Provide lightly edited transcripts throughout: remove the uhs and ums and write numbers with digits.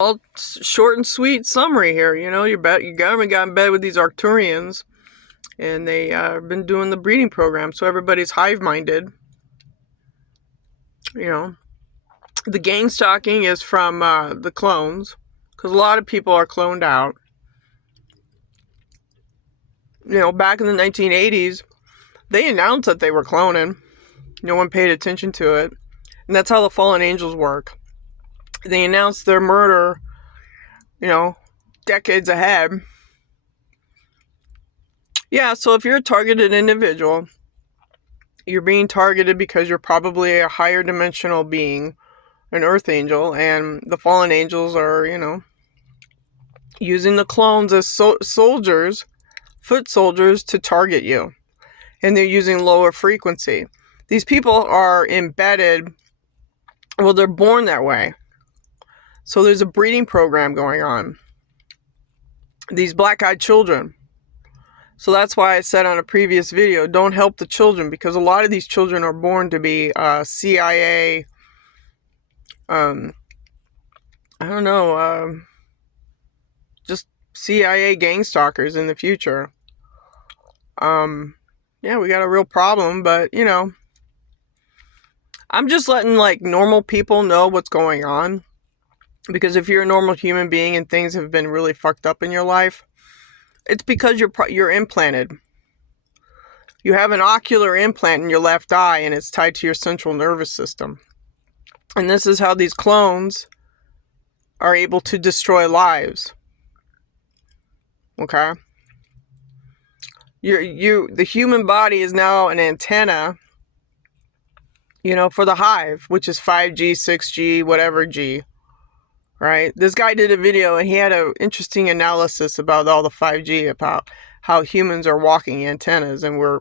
All short and sweet summary here. Your government got in bed with these Arcturians, and they been doing the breeding program, so everybody's hive-minded. The gang stalking is from the clones, because a lot of people are cloned out. Back in the 1980s, they announced that they were cloning. No one paid attention to it, and that's how the fallen angels work. They announced their murder, decades ahead. Yeah, so if you're a targeted individual, you're being targeted because you're probably a higher dimensional being, an earth angel, and the fallen angels are, using the clones as soldiers, foot soldiers, to target you. And they're using lower frequency. These people are embedded, well, they're born that way. So there's a breeding program going on. These black-eyed children. So that's why I said on a previous video, don't help the children, because a lot of these children are born to be CIA, just CIA gang stalkers in the future. Yeah, we got a real problem, but, I'm just letting, normal people know what's going on. Because if you're a normal human being and things have been really fucked up in your life, it's because you're implanted. You have an ocular implant in your left eye, and it's tied to your central nervous system. And this is how these clones are able to destroy lives. Okay? The human body is now an antenna, for the hive, which is 5G, 6G, whatever G. Right? This guy did a video, and he had an interesting analysis about all the 5G, about how humans are walking antennas, and we're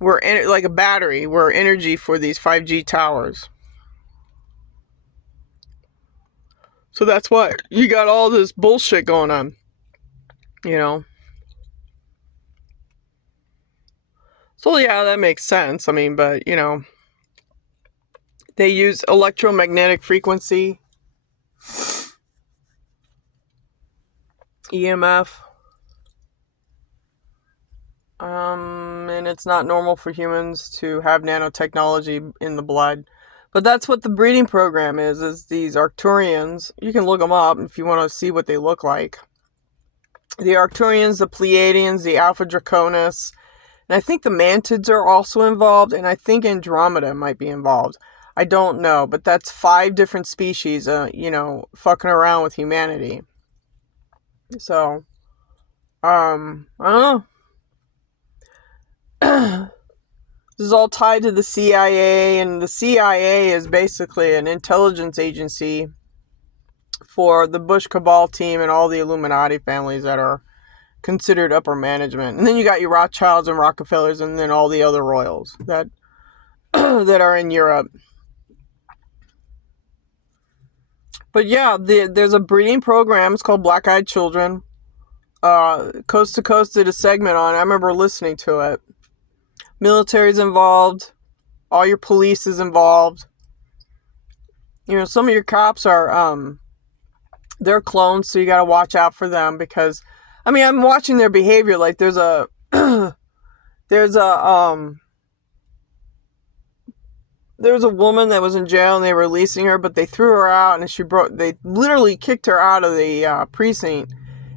like a battery. We're energy for these 5G towers. So that's why you got all this bullshit going on. So yeah, that makes sense. I mean, but they use electromagnetic frequency, EMF, and it's not normal for humans to have nanotechnology in the blood. But that's what the breeding program is these Arcturians. You can look them up if you want to see what they look like. The Arcturians, the Pleiadians, the Alpha Draconis, and I think the Mantids are also involved, and I think Andromeda might be involved. I don't know, but that's 5 different species, fucking around with humanity. So, I don't know. This is all tied to the CIA, and the CIA is basically an intelligence agency for the Bush Cabal team and all the Illuminati families that are considered upper management. And then you got your Rothschilds and Rockefellers, and then all the other royals that that are in Europe. But yeah, there's a breeding program. It's called Black Eyed Children. Coast to Coast did a segment on it. I remember listening to it. Military's involved. All your police is involved. Some of your cops are, they're clones, so you gotta watch out for them, because, I'm watching their behavior. Like, there's a woman that was in jail, and they were releasing her, but they threw her out, and they literally kicked her out of the precinct,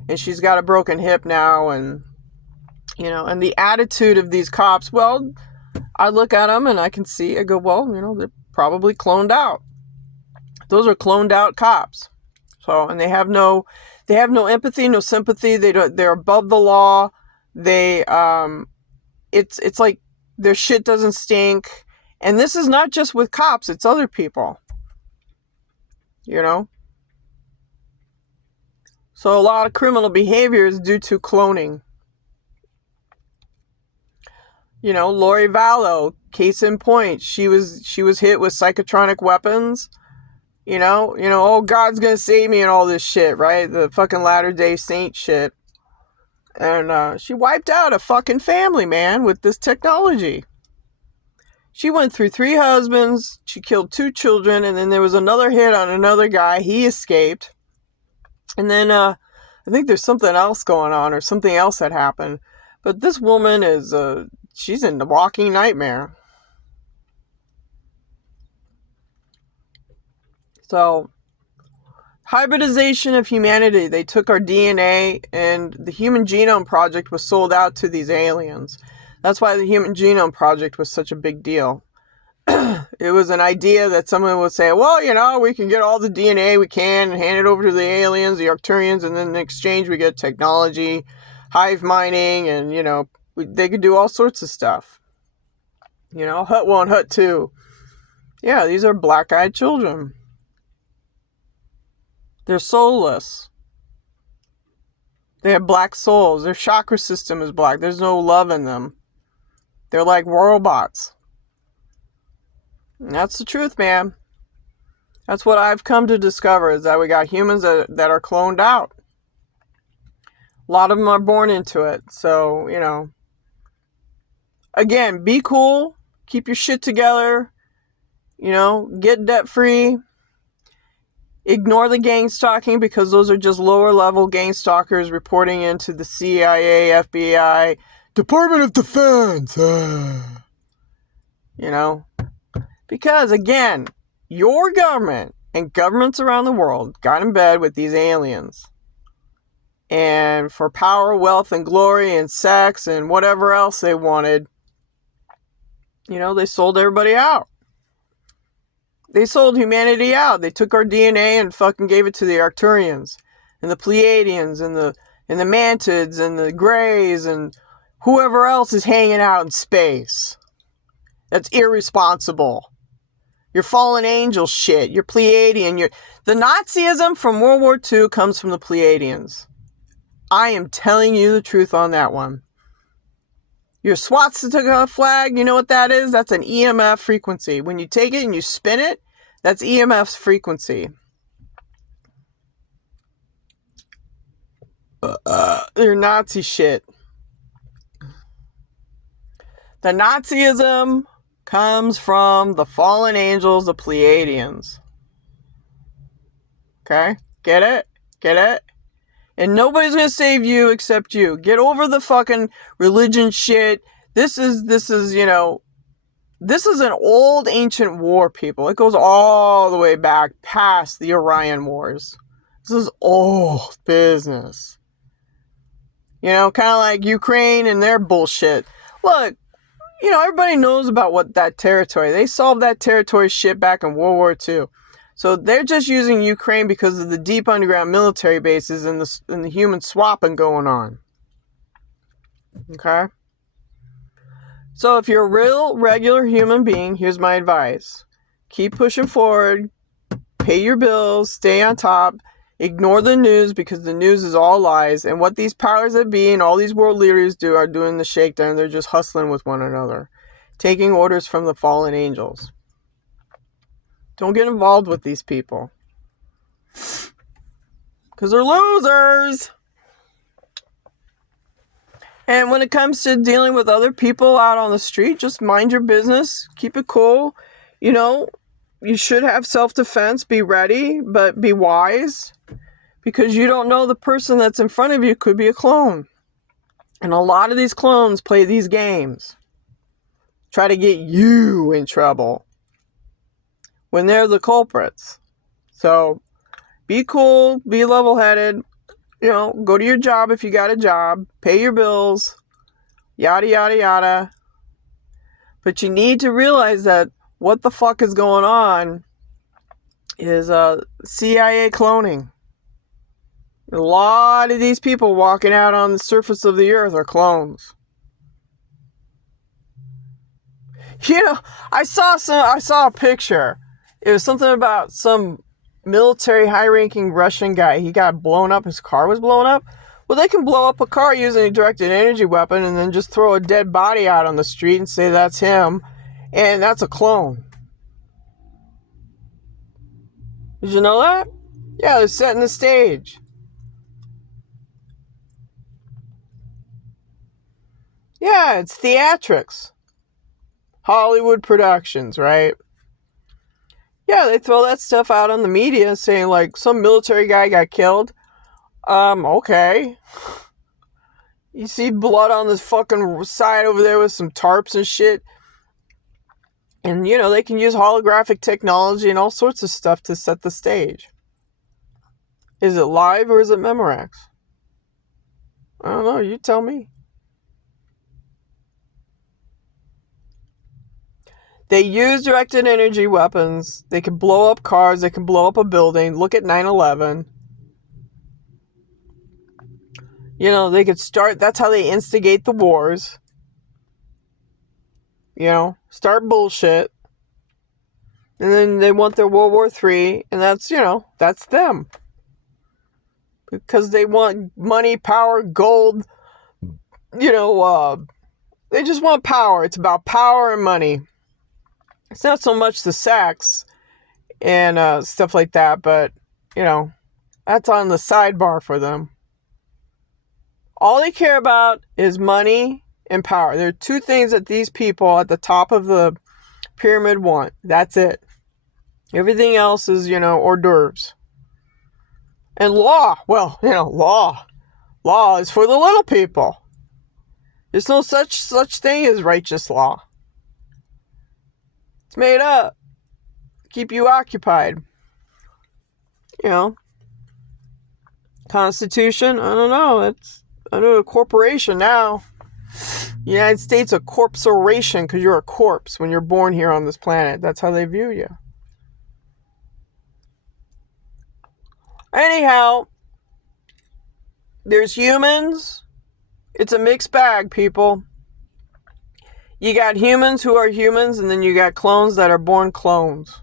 and she's got a broken hip now, and and the attitude of these cops, well, I look at them and I can see, I go, well, they're probably cloned out. Those are cloned out cops. So, and they have no empathy, no sympathy. They're above the law. It's like their shit doesn't stink. And this is not just with cops, it's other people. So a lot of criminal behavior is due to cloning. Lori Vallow, case in point, she was hit with psychotronic weapons. Oh, God's gonna save me and all this shit, right? The fucking Latter-day Saint shit. And she wiped out a fucking family, man, with this technology. She went through 3 husbands, she killed 2 children, and then there was another hit on another guy. He escaped. And then I think there's something else going on, or something else had happened. But this woman is, she's in the walking nightmare. So, hybridization of humanity. They took our DNA, and the Human Genome Project was sold out to these aliens. That's why the Human Genome Project was such a big deal. It was an idea that someone would say, well, we can get all the DNA we can and hand it over to the aliens, the Arcturians, and then in exchange we get technology, hive mining, and, they could do all sorts of stuff. Hut 1, Hut 2. Yeah, these are black-eyed children. They're soulless. They have black souls. Their chakra system is black. There's no love in them. They're like robots. And that's the truth, man. That's what I've come to discover, is that we got humans that are cloned out. A lot of them are born into it. So, again, be cool. Keep your shit together. Get debt free. Ignore the gang stalking, because those are just lower level gang stalkers reporting into the CIA, FBI, Department of Defense. Because, again, your government and governments around the world got in bed with these aliens. And for power, wealth, and glory, and sex, and whatever else they wanted, they sold everybody out. They sold humanity out. They took our DNA and fucking gave it to the Arcturians, and the Pleiadians, and the Mantids, and the Greys, and whoever else is hanging out in space. That's irresponsible. Your fallen angel shit. Your Pleiadian. The Nazism from World War II comes from the Pleiadians. I am telling you the truth on that one. Your swastika flag, you know what that is? That's an EMF frequency. When you take it and you spin it, that's EMF's frequency. They're Nazi shit. The Nazism comes from the fallen angels, the Pleiadians. Okay? Get it? Get it? And nobody's going to save you except you. Get over the fucking religion shit. This is an old ancient war, people. It goes all the way back past the Orion Wars. This is old business. Kind of like Ukraine and their bullshit. Look, everybody knows about what that territory. They solved that territory shit back in World War II. So they're just using Ukraine because of the deep underground military bases and the human swapping going on. Okay? So if you're a real, regular human being, here's my advice. Keep pushing forward. Pay your bills. Stay on top. Ignore the news, because the news is all lies. And what these powers that be and all these world leaders do are doing the shakedown. They're just hustling with one another. Taking orders from the fallen angels. Don't get involved with these people. Because they're losers. And when it comes to dealing with other people out on the street, just mind your business. Keep it cool. You should have self-defense. Be ready, but be wise. Because you don't know, the person that's in front of you could be a clone. And a lot of these clones play these games. Try to get you in trouble when they're the culprits. So, be cool. Be level-headed. Go to your job if you got a job. Pay your bills. Yada, yada, yada. But you need to realize that what the fuck is going on is CIA cloning. A lot of these people walking out on the surface of the earth are clones. I saw a picture. It was something about some military high-ranking Russian guy. He got blown up. His car was blown up. Well, they can blow up a car using a directed energy weapon and then just throw a dead body out on the street and say that's him. And that's a clone. Did you know that? Yeah, they're setting the stage. Yeah, it's theatrics. Hollywood productions, right? Yeah, they throw that stuff out on the media saying like some military guy got killed. Okay. You see blood on this fucking side over there with some tarps and shit. And, you know, they can use holographic technology and all sorts of stuff to set the stage. Is it live or is it Memorex? I don't know. You tell me. They use directed energy weapons. They can blow up cars. They can blow up a building. Look at 9/11. You know, they could start... That's how they instigate the wars. You know, start bullshit. And then they want their World War III. And that's, you know, that's them. Because they want money, power, gold. You know, they just want power. It's about power and money. It's not so much the sex and stuff like that, but, you know, that's on the sidebar for them. All they care about is money and power. There are two things that these people at the top of the pyramid want. That's it. Everything else is, you know, hors d'oeuvres. And law. Well, you know, law. Law is for the little people. There's no such thing as righteous law. It's made up. Keep you occupied. You know. Constitution, I don't know. It's under a corporation now. United States, a corpsoration, because you're a corpse when you're born here on this planet. That's how they view you. Anyhow, there's humans. It's a mixed bag, people. You got humans who are humans, and then you got clones that are born clones.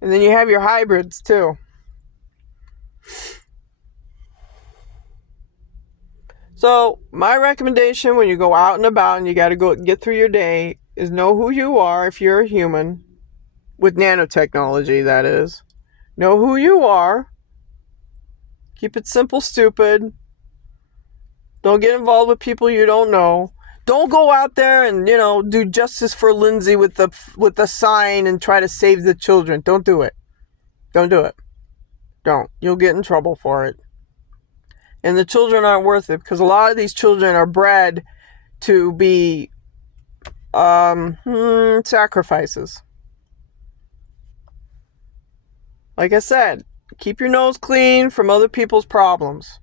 And then you have your hybrids, too. So, my recommendation when you go out and about and you got to go get through your day is know who you are if you're a human. With nanotechnology, that is. Know who you are. Keep it simple, stupid. Don't get involved with people you don't know. Don't go out there and, you know, do justice for Lindsay with the sign and try to save the children. Don't do it. Don't do it. Don't. You'll get in trouble for it. And the children aren't worth it because a lot of these children are bred to be sacrifices. Like I said, keep your nose clean from other people's problems.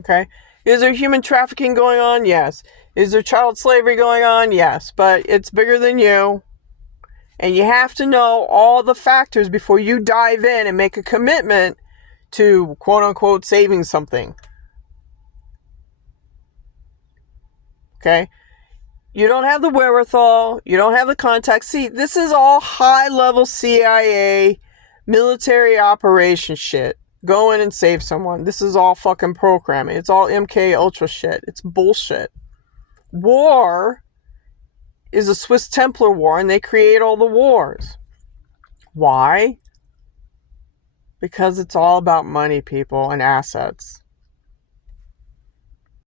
Okay? Is there human trafficking going on? Yes. Is there child slavery going on? Yes. But it's bigger than you. And you have to know all the factors before you dive in and make a commitment to, quote-unquote, saving something. Okay? You don't have the wherewithal. You don't have the contacts. See, this is all high-level CIA military operation shit. Go in and save someone. This is all fucking programming. It's all MK Ultra shit. It's bullshit. War is a Swiss Templar war, and they create all the wars. Why? Because it's all about money, people, and assets.